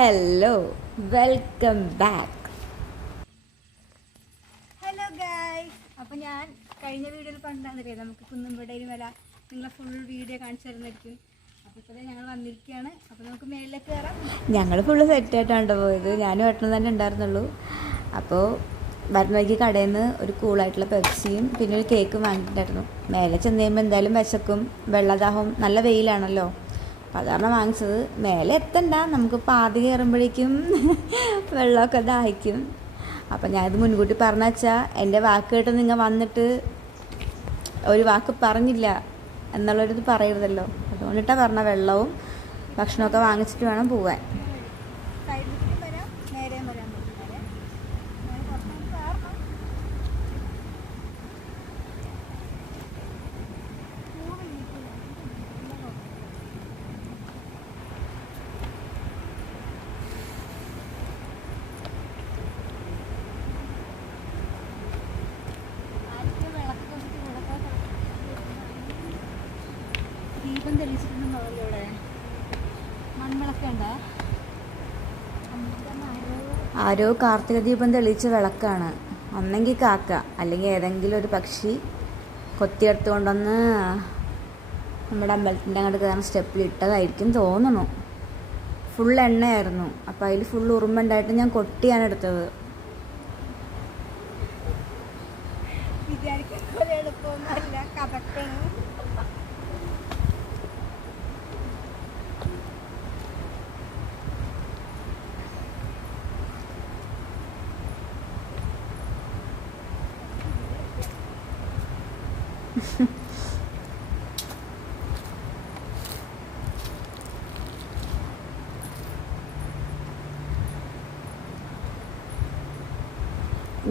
Hello, welcome back. Hello guys, അപ്പോൾ ഞാൻ കഴിഞ്ഞ വീഡിയോയിൽ കണ്ടാന്നറിയാം നമുക്ക് കുന്നുംപടയിൽ മല നിങ്ങളെ ഫുൾ വീഡിയോ കാണിച്ചു തരുന്നതായിരിക്കും. അപ്പോൾ ഇപ്പോൾ ഞങ്ങൾ വന്നിരിക്കുകയാണ്. അപ്പോൾ നമുക്ക് മേളിലേക്ക് കയറാം. ഞങ്ങൾ ഫുള്ള് സെറ്റായിട്ടാണ് പോയത്. ഞാനും ഏട്ടനും തന്നെ ഉണ്ടായിരുന്നുള്ളൂ. അപ്പോൾ വരുന്ന കടയിൽ നിന്ന് ഒരു കൂളായിട്ടുള്ള പെപ്സിയും പിന്നെ ഒരു കേക്കും വാങ്ങിയിട്ടുണ്ടായിരുന്നു. മേലെ ചെന്ന് കഴിയുമ്പോൾ എന്തായാലും വിശക്കും, വെള്ളദാഹവും, നല്ല വെയിലാണല്ലോ. അപ്പോൾ അതാണ് വാങ്ങിച്ചത്. മേലെ എത്തണ്ട, നമുക്ക് പാതി കയറുമ്പോഴേക്കും വെള്ളമൊക്കെ ദാഹിക്കും. അപ്പം ഞാനിത് മുൻകൂട്ടി പറഞ്ഞു വെച്ചാൽ എൻ്റെ വാക്ക് കേട്ട് നിങ്ങൾ വന്നിട്ട് ഒരു വാക്ക് പറഞ്ഞില്ല എന്നുള്ളൊരിത് പറയരുതല്ലോ. അതുകൊണ്ടിട്ടാണ് പറഞ്ഞ വെള്ളവും ഭക്ഷണമൊക്കെ വാങ്ങിച്ചിട്ട് വേണം പോകാൻ. ദീപം തെളിച്ചിട്ടുണ്ടോ ഇവിടെ? മൺവിളക്ക് ഉണ്ടോ? ആരോ കാർത്തിക ദീപം തെളിയിച്ച വിളക്കാണ്. ഒന്നെങ്കിൽ കാക്ക അല്ലെങ്കിൽ ഏതെങ്കിലും ഒരു പക്ഷി കൊത്തിയെടുത്ത് കൊണ്ടുവന്ന് നമ്മുടെ അമ്പലത്തിൻ്റെ അങ്ങോട്ട് കയറുന്ന സ്റ്റെപ്പിൽ ഇട്ടതായിരിക്കും തോന്നണു. ഫുൾ എണ്ണയായിരുന്നു. അപ്പം അതിൽ ഫുൾ ഉറുമ്പുണ്ടായിട്ട് ഞാൻ കൊട്ടിയാണ് എടുത്തത്. വിചാരിക്കുന്ന എളുപ്പമൊന്നുമല്ല, കഥക്കാണ്.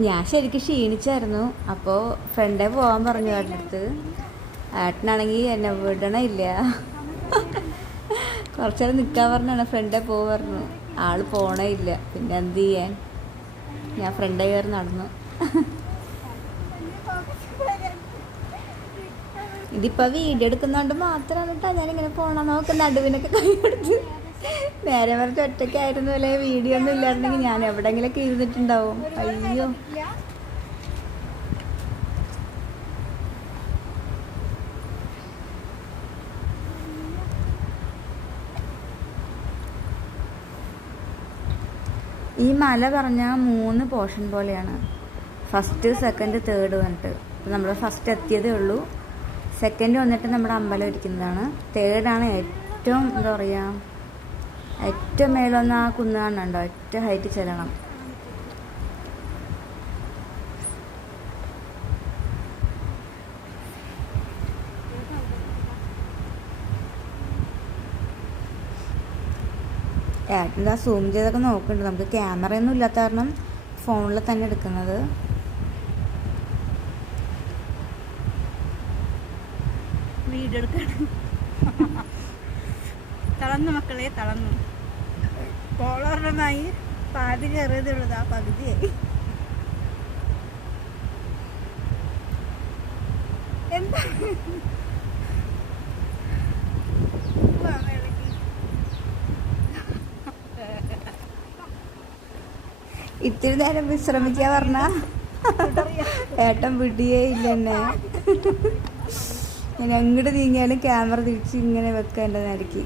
ഞാൻ ശരിക്കും ക്ഷീണിച്ചായിരുന്നു. അപ്പോൾ ഫ്രണ്ടേ പോകാൻ പറഞ്ഞു ഏട്ടൻ്റെ അടുത്ത്. ഏട്ടനാണെങ്കിൽ എന്നെ വിടണില്ല. കുറച്ച് നേരം നിൽക്കാൻ പറഞ്ഞാണ്, ഫ്രണ്ടേ പറഞ്ഞു. ആൾ പോണേ ഇല്ല. പിന്നെ എന്ത് ചെയ്യാൻ, ഞാൻ ഫ്രണ്ടേ കയറി നടന്നു. ഇതിപ്പോൾ വീഡിയോ എടുക്കുന്നതുകൊണ്ട് മാത്രമാണ് കേട്ടോ ഞാനിങ്ങനെ പോകണം. നോക്ക് നടുവിനൊക്കെ കൈ കൊടുത്ത്. നേരെ മറിച്ച് ഒറ്റയ്ക്കായിരുന്നു അല്ലേ, വീഡിയോ ഒന്നും ഇല്ലായിരുന്നെങ്കിൽ ഞാൻ എവിടെയെങ്കിലൊക്കെ ഇരുന്നിട്ടുണ്ടാവും. അയ്യോ, ഈ മല പറഞ്ഞാൽ 3 പോർഷൻ പോലെയാണ്. ഫസ്റ്റ്, സെക്കൻഡ്, തേർഡ് വന്നിട്ട്. അപ്പോൾ നമ്മൾ ഫസ്റ്റ് എത്തിയതേ ഉള്ളൂ. സെക്കൻഡ് വന്നിട്ട് നമ്മുടെ അമ്പലം ഇരിക്കുന്നതാണ്. തേർഡാണ് ഏറ്റവും എന്താ പറയുക, ഏറ്റവും മേലൊന്ന് ആ കുന്ന് കാണുന്നുണ്ടോ, ഏറ്റവും ഹൈറ്റ് ചെല്ലണം. ഏട്ടൻ്റെ സൂം ചെയ്തൊക്കെ നോക്കുന്നുണ്ട്. നമുക്ക് ക്യാമറയൊന്നും ഇല്ലാത്ത കാരണം ഫോണിൽ തന്നെ എടുക്കുന്നത്. വീഡിയോ എടുക്കണം. തളർന്നു മക്കളെ, തളർന്നു. കോളറിനായി പാതി കയറിയതുള്ളത് ആ പകുതിയായി. എന്താ ഇത്തിരി നേരം വിശ്രമിക്കാൻ പറഞ്ഞ ഏട്ടൻ വിടിയേ ഇല്ല എന്നെ. ഞാൻ എങ്ങോട്ട് നീങ്ങിയാലും ക്യാമറ തിരിച്ച് ഇങ്ങനെ വെക്കേണ്ട നേരക്ക്.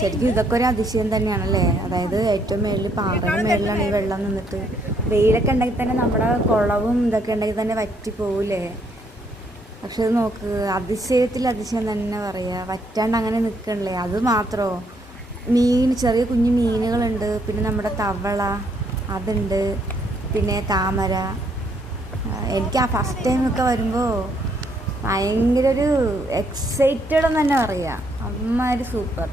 ശരിക്കും ഇതൊക്കെ ഒരു അതിശയം തന്നെയാണല്ലേ. അതായത് ഏറ്റവും മേളിൽ പാറയുടെ മേളിലാണ് ഈ വെള്ളം നിന്നിട്ട്. വെയിലൊക്കെ ഉണ്ടെങ്കിൽ തന്നെ നമ്മുടെ കുളവും ഇതൊക്കെ ഉണ്ടെങ്കിൽ തന്നെ വറ്റി പോവില്ലേ. പക്ഷെ ഇത് നോക്ക്, അതിശയത്തിൽ അതിശയം തന്നെ പറയുക. വറ്റാണ്ട് അങ്ങനെ നിൽക്കണില്ലേ. അത് മാത്രമോ, മീൻ, ചെറിയ കുഞ്ഞു മീനുകളുണ്ട്. പിന്നെ നമ്മുടെ തവള അതുണ്ട്, പിന്നെ താമര. എനിക്ക് ആ ഫസ്റ്റ് ടൈമൊക്കെ വരുമ്പോൾ ഭയങ്കര ഒരു എക്സൈറ്റഡ് എന്ന് തന്നെ പറയാം. അമ്മാതിരി സൂപ്പർ.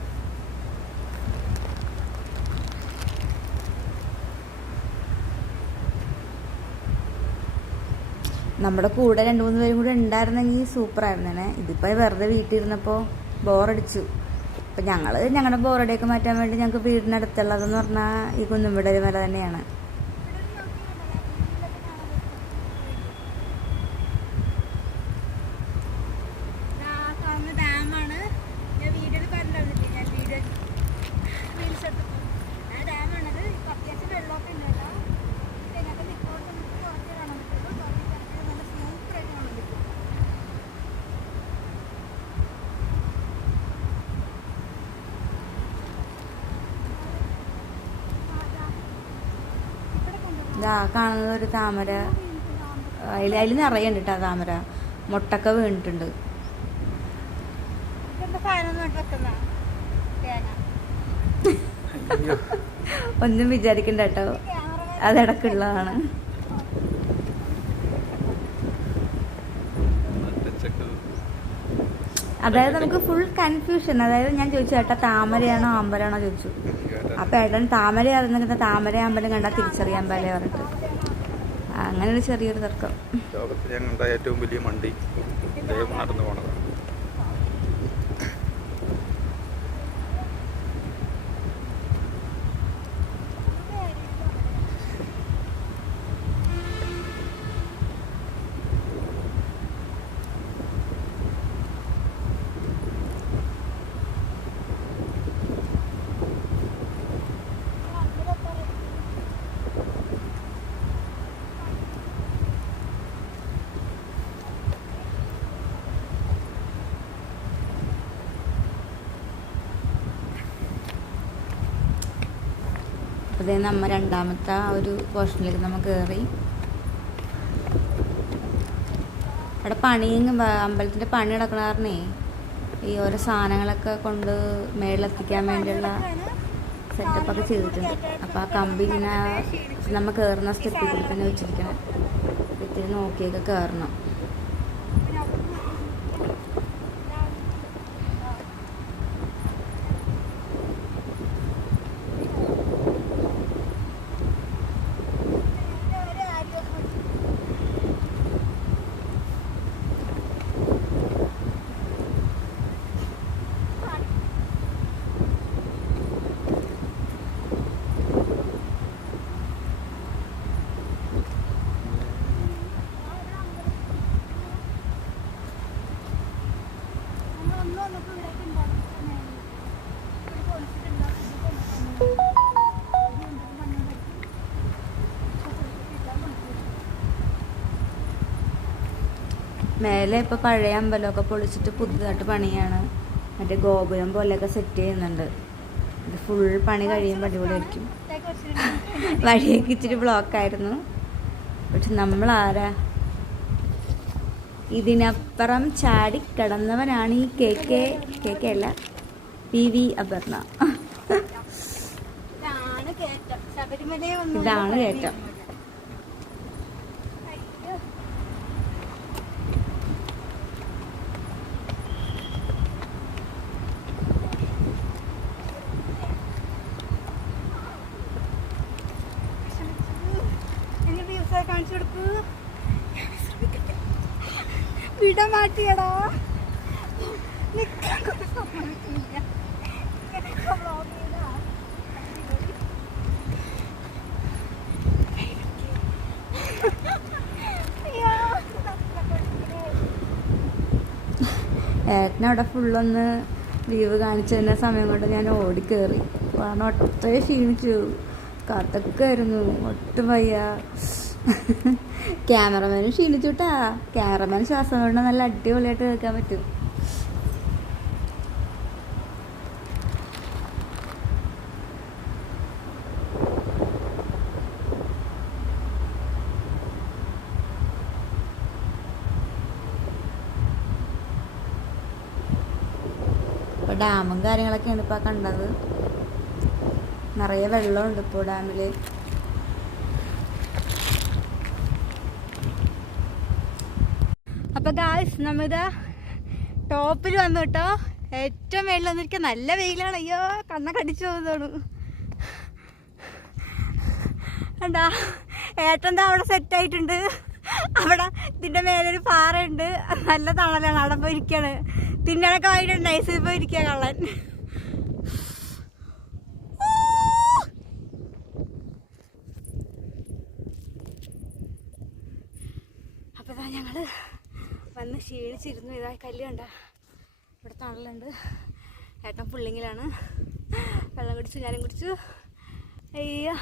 നമ്മുടെ കൂടെ 2-3 പേരും കൂടെ ഉണ്ടായിരുന്നെങ്കിൽ സൂപ്പറായിരുന്നേ. ഇതിപ്പോൾ വെറുതെ വീട്ടിലിരുന്നപ്പോൾ ബോറടിച്ചു. അപ്പം ഞങ്ങളുടെ ബോറടിയൊക്കെ മാറ്റാൻ വേണ്ടി ഞങ്ങൾക്ക് വീടിനടുത്തുള്ളതെന്ന് പറഞ്ഞാൽ ഈ കുന്നുംപട മല തന്നെയാണ്. ഇതാ കാണുന്നത് ഒരു താമര. അതിൽ നിറയുണ്ട് കേട്ടോ താമര. മുട്ടൊക്കെ വീണിട്ടുണ്ട്. ഒന്നും വിചാരിക്കണ്ട കേട്ടോ, അതിടക്കുള്ളതാണ്. അതായത് നമുക്ക് ഫുൾ കൺഫ്യൂഷൻ. അതായത് ഞാൻ ചോദിച്ചു ചേട്ടാ താമരയാണോ അമ്പലമാണോ ചോദിച്ചു. അപ്പൊ ഏട്ടൻ താമര അറിയുന്ന താമര അമ്പലം കണ്ടാൽ തിരിച്ചറിയാൻ പോലെ പറഞ്ഞിട്ട് അങ്ങനെ ഒരു ചെറിയൊരു തർക്കം. ലോകത്തിൽ ഞാൻ കണ്ട ഏറ്റവും വലിയ മണ്ടി നടന്നു പോണതാണ്. അതേ നമ്മ രണ്ടാമത്തെ ആ ഒരു പോർഷനിലേക്ക് നമ്മൾ കയറി. അവിടെ പണിയും അമ്പലത്തിൻ്റെ പണി നടക്കണ കാരണേ ഈ ഓരോ സാധനങ്ങളൊക്കെ കൊണ്ട് മേളിലെത്തിക്കാൻ വേണ്ടിയുള്ള സെറ്റപ്പൊക്കെ ചെയ്തിട്ടുണ്ട്. അപ്പോൾ ആ കമ്പി ഇങ്ങനെ നമ്മൾ കയറുന്ന സ്റ്റെപ്പിൽ കൂടി തന്നെ വെച്ചിരിക്കണം. ഇത്തിരി നോക്കിയൊക്കെ കയറണം. മേലെ ഇപ്പോൾ പഴയ അമ്പലമൊക്കെ പൊളിച്ചിട്ട് പുതുതായിട്ട് പണിയാണ്. മറ്റേ ഗോപുരം പോലെയൊക്കെ സെറ്റ് ചെയ്യുന്നുണ്ട്. ഇത് ഫുൾ പണി കഴിയുമ്പോൾ അടിപൊളിയായിരിക്കും. വഴിയൊക്കെ ഇച്ചിരി ബ്ലോക്കായിരുന്നു. പക്ഷെ നമ്മളാരാ, ഇതിനപ്പുറം ചാടിക്കടന്നവനാണ് ഈ കെ കെ അല്ല PV അപർണ. ഇതാണ് കയറ്റം. കാണിച്ചു കൊടുക്കൂ. വിട മാറ്റിയടാ. ഏട്ടനവിടെ ഫുള്ളൊന്ന് ലീവ് കാണിച്ചു തന്ന സമയം കൊണ്ട് ഞാൻ ഓടിക്കേറി. കാരണം ഒട്ടേ ക്ഷീണിച്ചു. കഥക്കായിരുന്നു, ഒട്ടും വയ്യ. ക്യാമറമാനും ക്ഷീണിച്ചുട്ടാ. ക്യാമറമാൻ ശ്വാസം കൊണ്ട് നല്ല അടിപൊളിയായിട്ട് കേൾക്കാൻ പറ്റും. ഇപ്പോൾ ഡാമും കാര്യങ്ങളൊക്കെയാണ് ഇപ്പോൾ കണ്ടത്. നിറയെ വെള്ളമുണ്ട് ഇപ്പോൾ ഡാമിൽ. അപ്പോൾ ഗായ്സ് നമ്മളിതാ ടോപ്പിൽ വന്നു കേട്ടോ. ഏറ്റവും മേളിൽ വന്നിരിക്കുക. നല്ല വെയിലാണ്. അയ്യോ കണ്ണൊക്കെ അടിച്ചു പോകുന്നതാണ്. കണ്ടാ ഏട്ടൻ്റെ അവിടെ സെറ്റായിട്ടുണ്ട്. അവിടെ ഇതിൻ്റെ മേലൊരു പാറയുണ്ട്. നല്ല തണലാണ്. അവിടെ പോയി ഇരിക്കുകയാണ്. തിന്നണൊക്കെ വാങ്ങിയിട്ട് നൈസിൽ പോയി ഇരിക്കുക കള്ളൻ. അപ്പോൾ ഇതാ ഞങ്ങൾ വന്ന് ക്ഷീണിച്ചിരുന്നു. ഇതാ കല്ലുണ്ട. ഇവിടെ തണലുണ്ട്. ഏട്ടൻ പുള്ളിങ്ങിലാണ്. വെള്ളം കുടിച്ചു, ഞാനും കുടിച്ചു. അയ്യോ